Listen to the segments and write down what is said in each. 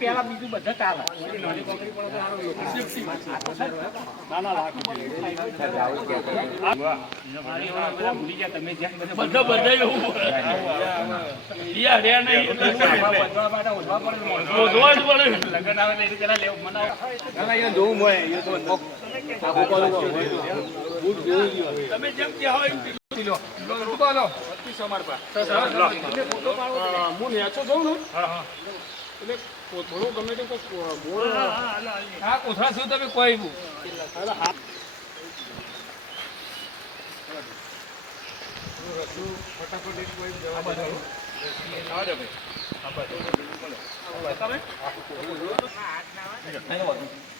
પેલા બીજું બધા ચાલે તમે જેમ કે હોય હું નેચો જઉં ને એટલે થોડું ગમે તે હા કોથળા શું તમે કોઈ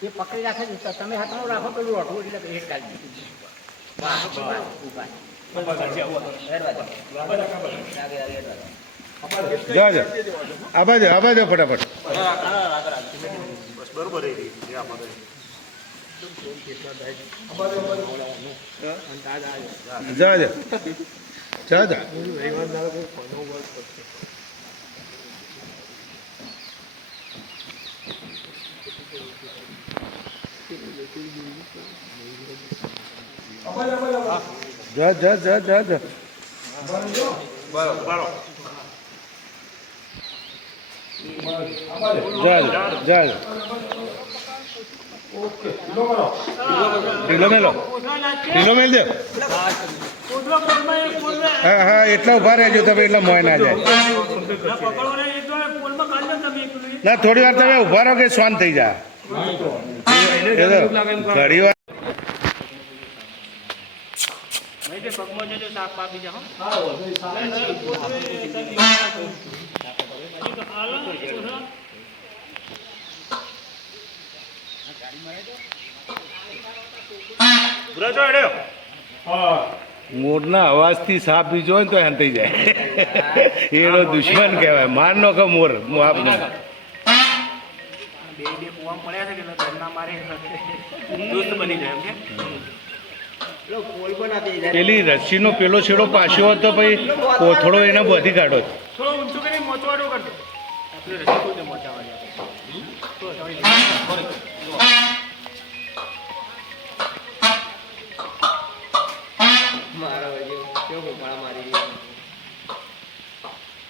પકડી રાખે તમે હાથમાં રાખો પેલું અઠવું એટલે એક કાઢી આબાજો ફટાફટ બરોબર જા ઢીલો મેલ દે હા હા એટલા ઉભા રહેજો તમે એટલા મોય ના જાય ના થોડી વાર તમે ઉભા રહો કે શ્વાન થઈ જાય ઘડી વાર મોરના અવાજથી સાપ બીજો હોય ને તો હંતાઈ જાય એનો દુશ્મન કહેવાય માર નો કે મોર પેલી રસ્સીનો પેલો છેડો પાછો હતો પછી કોથળો એને બધી કાઢો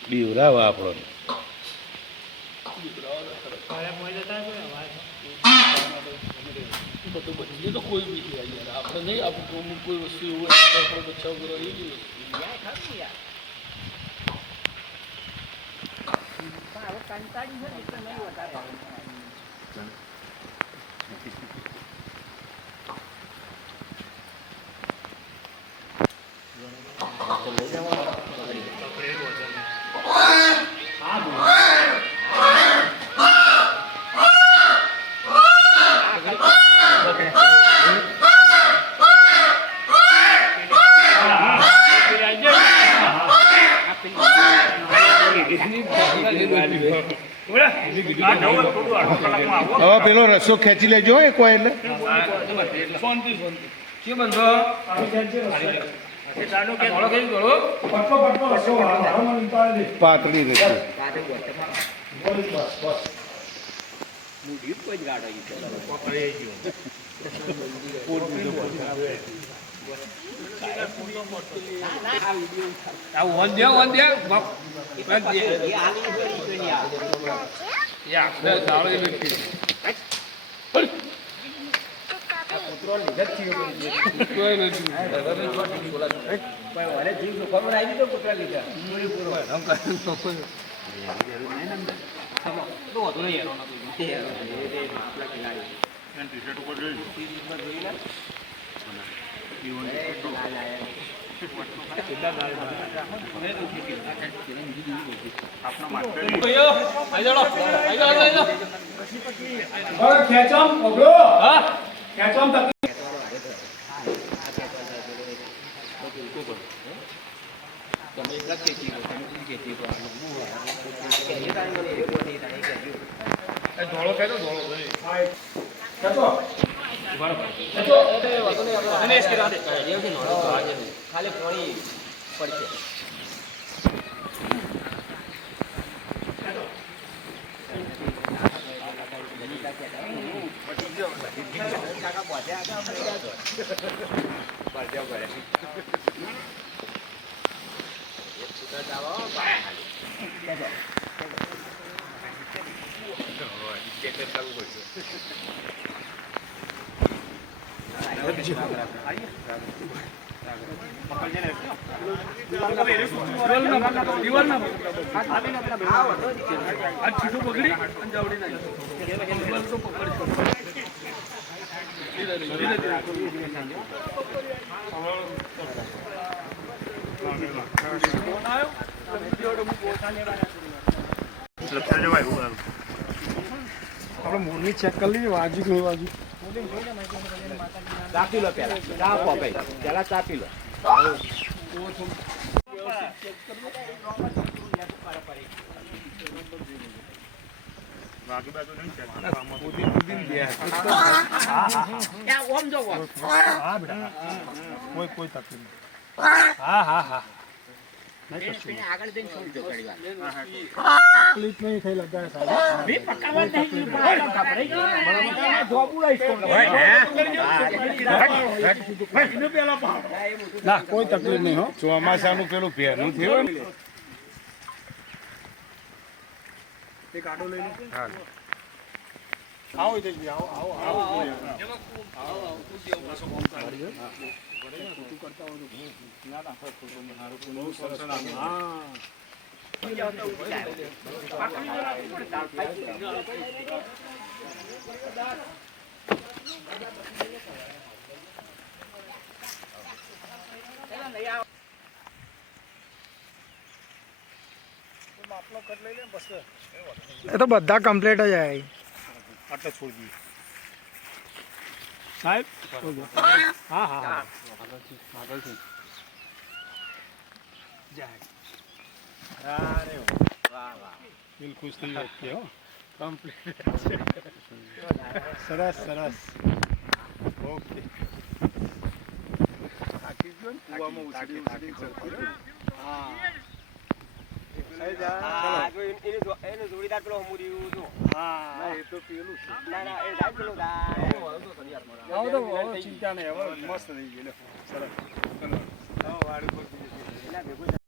બીવરાવા આપણો તો કોઈ બી આપણે નહીં આપણું કોઈ વસ્તુ એવું આપણો બચાવ કરો એ હવે પેલો રસ્સો ખેંચી લેજો એક વાર એટલે પાતળી નથી ધોળો કહેતો ધોળો ખાલી પાણી પડશે આપણે મોરની ચેક કરી લઈએ વાજુ કે વાજુ ચા પી લો પેલા ચા આપો ભાઈ પેલા ચા પી લો કોઈ તકલીફ હા હા હા આગળ જઈને છોડી દો ઘડી વાર તકલીફ નહીં થઈ લગાડે સાહેબ ના કોઈ તકલીફ નહીં હો ચોમાસાનું પેલું ભેનું થયું ને એક આટો લઈ લો આવો ઇતેશજી આવો આવો આવો એ તો બધા કમ્પ્લીટ જ આવે આટલે છોડી દઈએ સાહેબ હા હા હા આગળથી જાય અરે વાહ વાહ દિલ ખુશ થઈ ગયો હો કમ્પ્લીટ સરસ સરસ ઓકે આખી જો ને કુવામાં ઉછળી ઉછળી હા એનું જોડીદાર પેલો હમુર્યું જો હા એ તો પેલું છે ના એ જાય પેલો હવે ચિંતા નહીં હવે મસ્ત થઈ ગયું સરસ ચલો વાડી પર